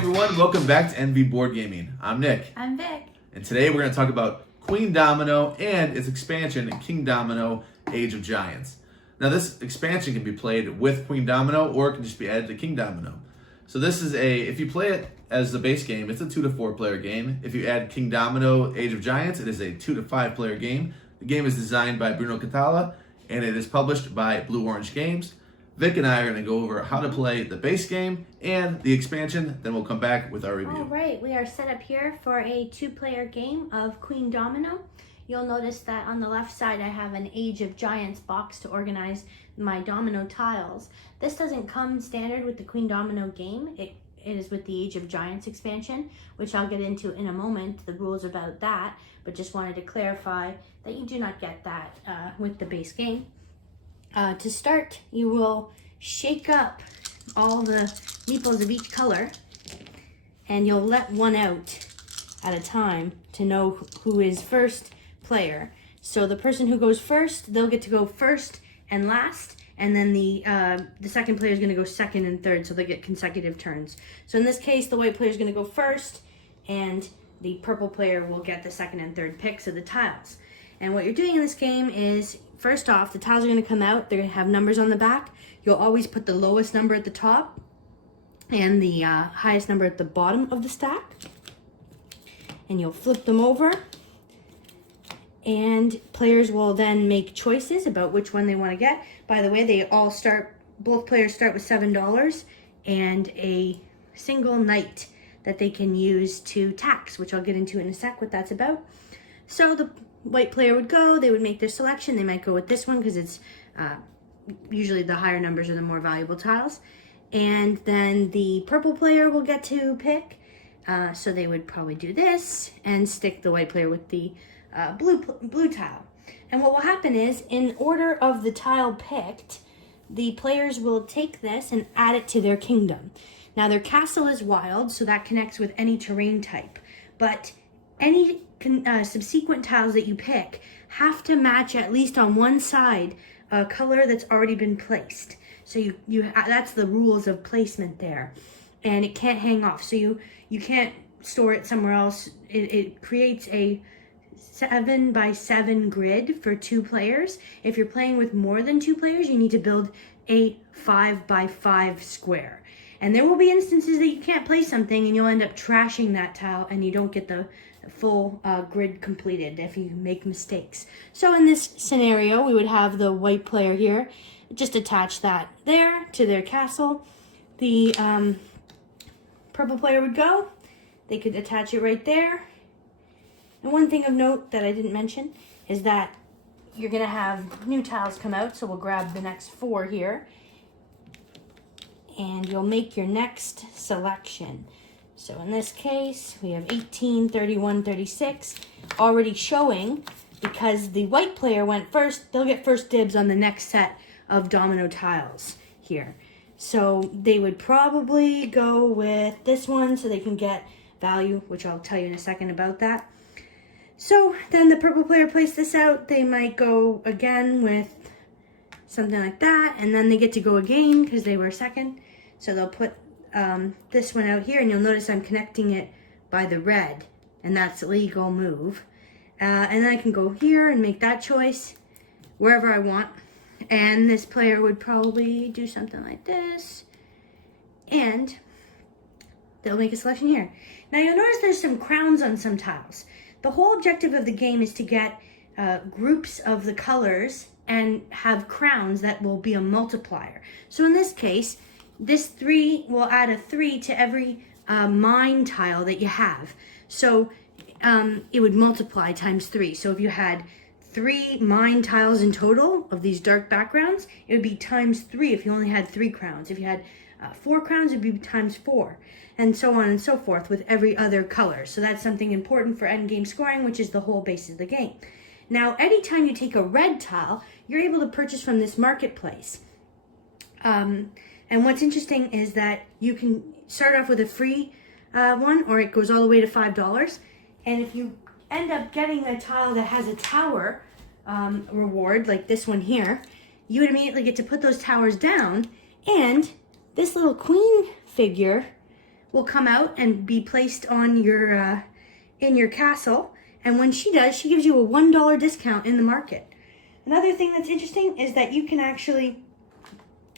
everyone, welcome back to NV Board Gaming. I'm Nick. I'm Vic. And today we're going to talk about Queendomino and its expansion, Kingdomino Age of Giants. Now this expansion can be played with Queendomino or it can just be added to Kingdomino. So this is if you play it as the base game, it's a 2 to 4 player game. If you add Kingdomino Age of Giants, it is a 2 to 5 player game. The game is designed by Bruno Catala and it is published by Blue Orange Games. Vic and I are going to go over how to play the base game and the expansion, then we'll come back with our review. All right, we are set up here for a 2-player game of Queendomino. You'll notice that on the left side I have an Age of Giants box to organize my domino tiles. This doesn't come standard with the Queendomino game. It is with the Age of Giants expansion, which I'll get into in a moment, the rules about that, but just wanted to clarify that you do not get that with the base game. To start, you will shake up all the meeples of each color and you'll let one out at a time to know who is first player. So the person who goes first, they'll get to go first and last, and then the second player is going to go second and third, so they get consecutive turns. So in this case, the white player is going to go first and the purple player will get the second and third picks of the tiles. And what you're doing in this game is, first off, the tiles are going to come out. They're going to have numbers on the back. You'll always put the lowest number at the top and the highest number at the bottom of the stack. And you'll flip them over. And players will then make choices about which one they want to get. By the way, both players start with $7 and a single knight that they can use to tax, which I'll get into in a sec what that's about. So the white player would go, they would make their selection. They might go with this one because it's usually the higher numbers are the more valuable tiles. And then the purple player will get to pick. So they would probably do this and stick the white player with the blue tile. And what will happen is, in order of the tile picked, the players will take this and add it to their kingdom. Now their castle is wild, so that connects with any terrain type. But any subsequent tiles that you pick have to match at least on one side a color that's already been placed. So that's the rules of placement there, and it can't hang off. So you can't store it somewhere else. It creates a 7 by 7 grid for 2 players. If you're playing with more than 2 players, you need to build a 5 by 5 square. And there will be instances that you can't place something and you'll end up trashing that tile and you don't get the full grid completed if you make mistakes. So in this scenario, we would have the white player here just attach that there to their castle. The purple player would go. They could attach it right there. And one thing of note that I didn't mention is that you're going to have new tiles come out, so we'll grab the next 4 here. And you'll make your next selection. So in this case, we have 18, 31, 36 already showing. Because the white player went first, they'll get first dibs on the next set of domino tiles here. So they would probably go with this one so they can get value, which I'll tell you in a second about that. So then the purple player placed this out. They might go again with something like that, and then they get to go again because they were second. So they'll put this one out here, and you'll notice I'm connecting it by the red, and that's a legal move. And then I can go here and make that choice wherever I want. And this player would probably do something like this, and they'll make a selection here. Now you'll notice there's some crowns on some tiles. The whole objective of the game is to get groups of the colors and have crowns that will be a multiplier. So in this case, this 3 will add a 3 to every mine tile that you have. So it would multiply times 3. So if you had 3 mine tiles in total of these dark backgrounds, it would be times 3 if you only had 3 crowns. If you had 4 crowns, it would be times 4, and so on and so forth with every other color. So that's something important for endgame scoring, which is the whole basis of the game. Now, anytime you take a red tile, you're able to purchase from this marketplace. And what's interesting is that you can start off with a free one, or it goes all the way to $5. And if you end up getting a tile that has a tower reward, like this one here, you would immediately get to put those towers down, and this little queen figure will come out and be placed on your in your castle. And when she does, she gives you a $1 discount in the market. Another thing that's interesting is that you can actually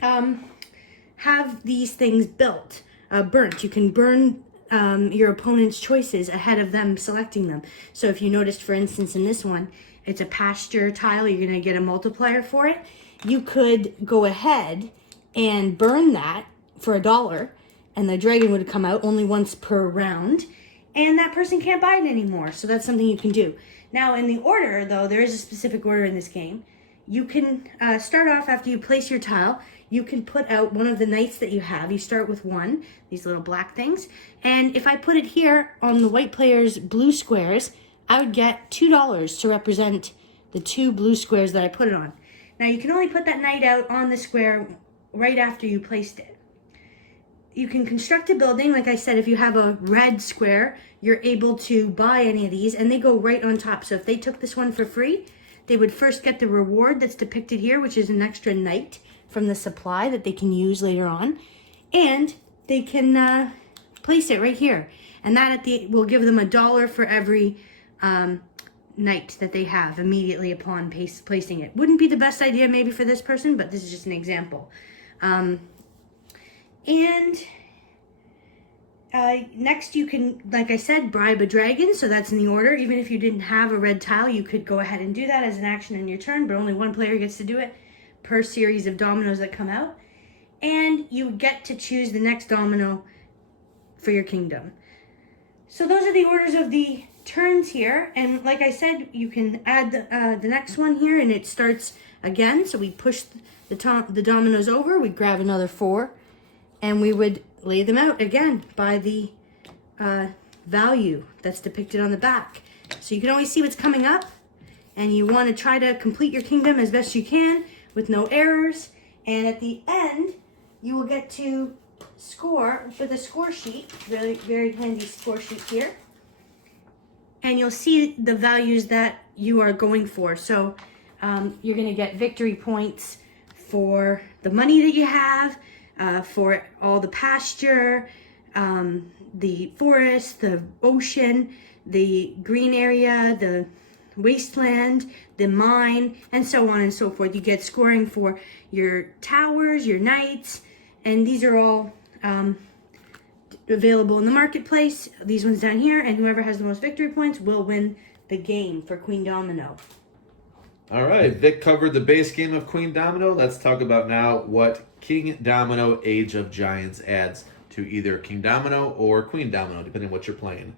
have these things burnt. You can burn your opponent's choices ahead of them selecting them. So if you noticed, for instance, in this one, it's a pasture tile, you're going to get a multiplier for it. You could go ahead and burn that for $1, and the dragon would come out only once per round, and that person can't buy it anymore. So that's something you can do. Now, in the order, though, there is a specific order in this game. You can start off after you place your tile. You can put out one of the knights that you have. You start with one, these little black things. And if I put it here on the white player's blue squares, I would get $2 to represent the 2 blue squares that I put it on. Now, you can only put that knight out on the square right after you placed it. You can construct a building. Like I said, if you have a red square, you're able to buy any of these, and they go right on top. So if they took this one for free, they would first get the reward that's depicted here, which is an extra knight from the supply that they can use later on. And they can place it right here. And that will give them $1 for every knight that they have immediately upon placing it. Wouldn't be the best idea maybe for this person, but this is just an example. Next you can, like I said, bribe a dragon, so that's in the order. Even if you didn't have a red tile, you could go ahead and do that as an action in your turn, but only one player gets to do it per series of dominoes that come out. And you get to choose the next domino for your kingdom. So those are the orders of the turns here, and like I said, you can add the next one here, and it starts again. So we push the dominoes over, we grab another 4, and we would lay them out again by the value that's depicted on the back. So you can always see what's coming up, and you want to try to complete your kingdom as best you can with no errors. And at the end, you will get to score with a score sheet, very, very handy score sheet here. And you'll see the values that you are going for. So you're going to get victory points for the money that you have, for all the pasture, the forest, the ocean, the green area, the wasteland, the mine, and so on and so forth. You get scoring for your towers, your knights, and these are all available in the marketplace. These ones down here, and whoever has the most victory points will win the game for Queendomino. All right, Vic covered the base game of Queendomino. Let's talk about now what Kingdomino Age of Giants adds to either Kingdomino or Queendomino, depending on what you're playing.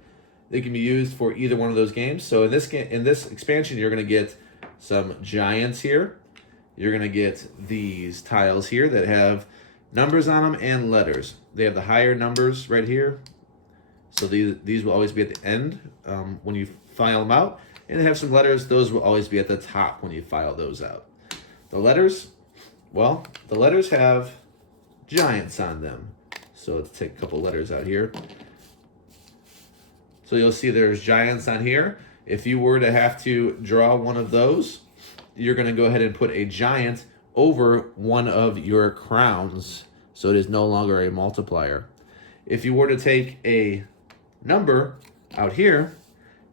They can be used for either one of those games. So in this expansion, you're going to get some giants here. You're going to get these tiles here that have numbers on them and letters. They have the higher numbers right here. So these will always be at the end when you file them out. And they have some letters. Those will always be at the top when you file those out. The letters, well, the letters have giants on them. So let's take a couple letters out here. So you'll see there's giants on here. If you were to have to draw one of those, you're going to go ahead and put a giant over one of your crowns, so it is no longer a multiplier. If you were to take a number out here,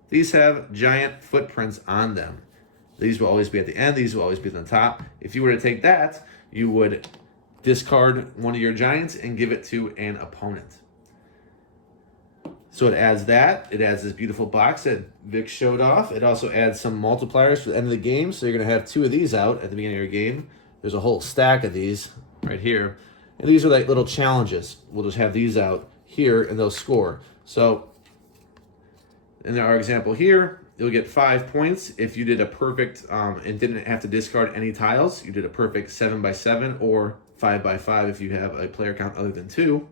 these have giant footprints on them. These will always be at the end. These will always be at the top. If you were to take that, you would discard one of your giants and give it to an opponent. So it adds that. It adds this beautiful box that Vic showed off. It also adds some multipliers for the end of the game. So you're going to have 2 of these out at the beginning of your game. There's a whole stack of these right here. And these are like little challenges. We'll just have these out here and they'll score. So in our example here, you'll get 5 points if you did a perfect and didn't have to discard any tiles. You did a perfect 7x7 or 5x5 if you have a player count other than 2.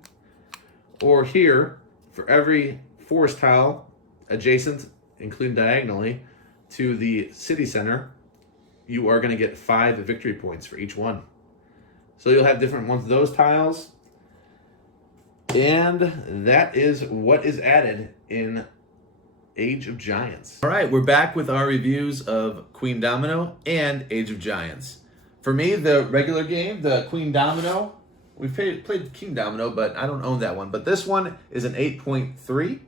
Or here, for every forest tile adjacent, including diagonally, to the city center, you are going to get 5 victory points for each one. So you'll have different ones of those tiles. And that is what is added in Age of Giants. All right, we're back with our reviews of Queendomino and Age of Giants. For me, the regular game, the Queendomino, we played Kingdomino, but I don't own that one. But this one is an 8.3.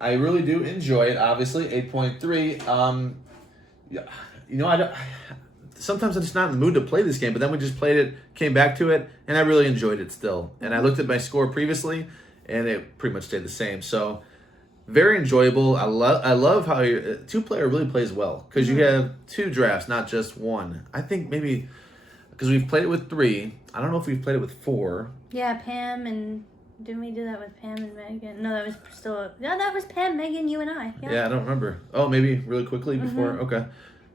I really do enjoy it. Obviously, 8.3. Yeah, you know, I don't. Sometimes I'm just not in the mood to play this game, but then we just played it, came back to it, and I really enjoyed it still. And I looked at my score previously, and it pretty much stayed the same. So very enjoyable. I love how your two-player really plays well because you have two drafts, not just one. I think maybe because we've played it with 3. I don't know if we've played it with 4. Yeah, Pam and didn't we do that with Pam and Megan? No, that was still that was Pam, Megan, you and I. Yeah, I don't remember. Oh, maybe really quickly before. Okay.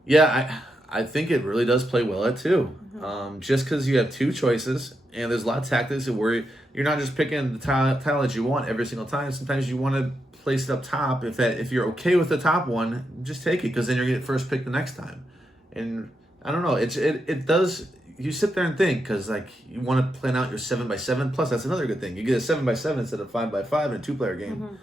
Yeah, I think it really does play well at 2. Just because you have 2 choices and there's a lot of tactics where you're not just picking the tile that you want every single time. Sometimes you want to place it up top. If you're okay with the top one, just take it because then you're gonna get first pick the next time. And I don't know, it does. You sit there and think because like you want to plan out your 7x7. Plus, that's another good thing. You get a 7x7 instead of 5x5 in a 2-player game.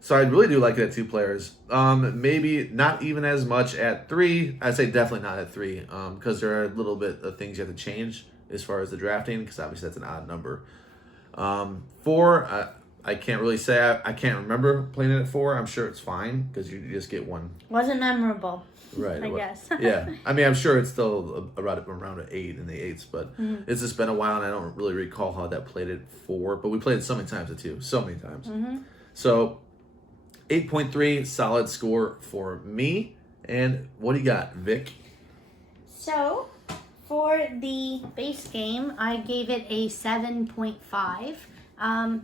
So I really do like it at 2 players. Maybe not even as much at 3. I'd say definitely not at 3 because there are a little bit of things you have to change as far as the drafting because obviously that's an odd number. 4, I can't really say. I can't remember playing it at 4. I'm sure it's fine because you just get one. Wasn't memorable. Right. I guess. Yeah. I mean, I'm sure it's still around an 8 in the 8s, but it's just been a while and I don't really recall how that played at 4. But we played it so many times at 2. So many times. So 8.3, solid score for me. And what do you got, Vic? So, for the base game, I gave it a 7.5.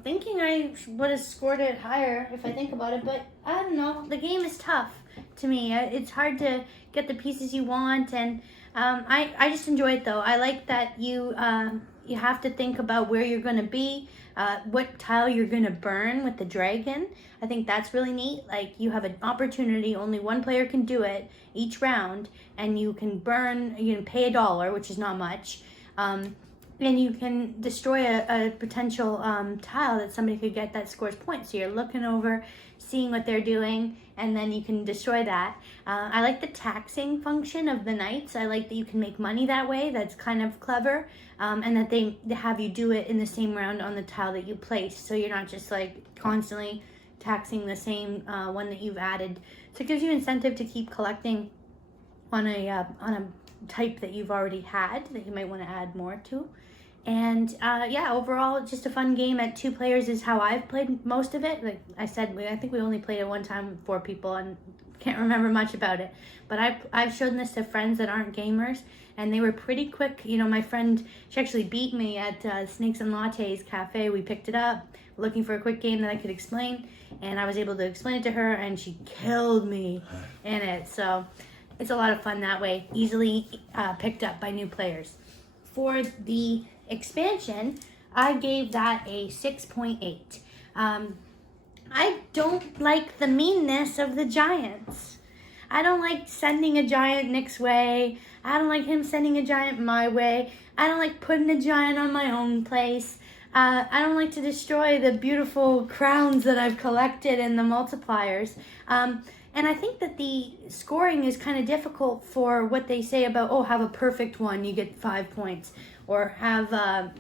Thinking I would have scored it higher if I think about it, but I don't know. The game is tough to me. It's hard to get the pieces you want, and I just enjoy it though. I like that you have to think about where you're going to be, what tile you're going to burn with the dragon. I think that's really neat. Like you have an opportunity, only one player can do it each round, and you can pay $1, which is not much. And you can destroy a potential tile that somebody could get that scores points. So you're looking over, seeing what they're doing, and then you can destroy that. I like the taxing function of the knights. I like that you can make money that way. That's kind of clever. And that they have you do it in the same round on the tile that you place. So you're not just like constantly taxing the same one that you've added. So it gives you incentive to keep collecting on a type that you've already had that you might want to add more to. And yeah, overall, just a fun game at 2 players is how I've played most of it. Like I said, I think we only played it one time with 4 people and can't remember much about it. But I've shown this to friends that aren't gamers, and they were pretty quick. You know, my friend, she actually beat me at Snakes and Lattes Cafe. We picked it up, looking for a quick game that I could explain, and I was able to explain it to her, and she killed me in it. So it's a lot of fun that way, easily picked up by new players. For the expansion, I gave that a 6.8. I don't like the meanness of the giants. I don't like sending a giant Nick's way. I don't like him sending a giant my way. I don't like putting a giant on my own place. I don't like to destroy the beautiful crowns that I've collected and the multipliers. And I think that the scoring is kind of difficult for what they say about, oh, have a perfect one, you get 5 points. Or have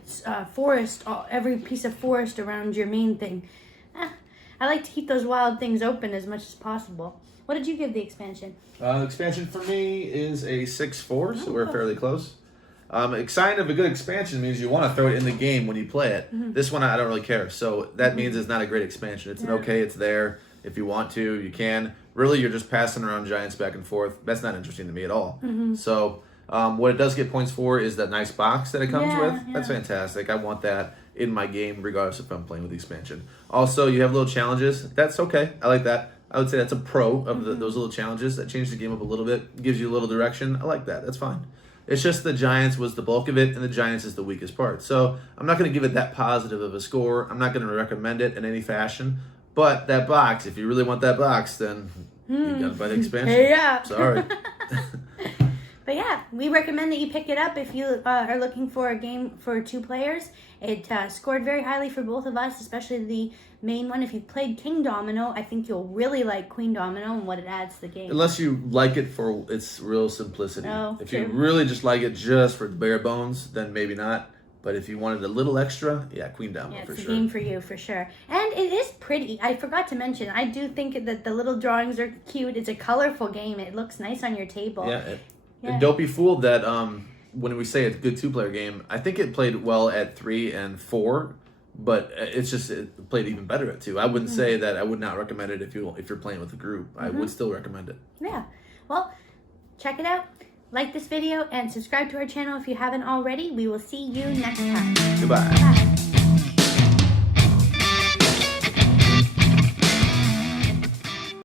forest, every piece of forest around your main thing. I like to keep those wild things open as much as possible. What did you give the expansion? The expansion for me is a 6.4, so we're fairly close. Exciting of a good expansion means you want to throw it in the game when you play it. This one, I don't really care. So that means it's not a great expansion. It's an okay, it's there. If you want to, you can. Really, you're just passing around giants back and forth. That's not interesting to me at all. So what it does get points for is that nice box that it comes with. That's fantastic. I want that in my game regardless if I'm playing with the expansion. Also, you have little challenges. That's okay. I like that. I would say that's a pro of those little challenges that change the game up a little bit, gives you a little direction. I like that. That's fine. It's just the Giants was the bulk of it, and the Giants is the weakest part. So I'm not going to give it that positive of a score. I'm not going to recommend it in any fashion. But that box, if you really want that box, then you got to buy the expansion. Yeah. Sorry. But yeah, we recommend that you pick it up if you are looking for a game for 2 players. It scored very highly for both of us, especially the main one. If you've played Kingdomino, I think you'll really like Queendomino and what it adds to the game. Unless you like it for its real simplicity. Oh, if true. you really just like it just for bare bones, then maybe not. But if you wanted a little extra, yeah, Queendomino Yeah, for it's a sure. game for you, for sure. And it is pretty. I forgot to mention, I do think that the little drawings are cute. It's a colorful game. It looks nice on your table. Yeah, Yeah. and don't be fooled that when we say it's a good 2-player game, I think it played well at 3 and 4, but it played even better at 2. I wouldn't say that I would not recommend it if you're playing with a group. I would still recommend it. Yeah. Well, check it out. Like this video and subscribe to our channel if you haven't already. We will see you next time. Goodbye. Bye.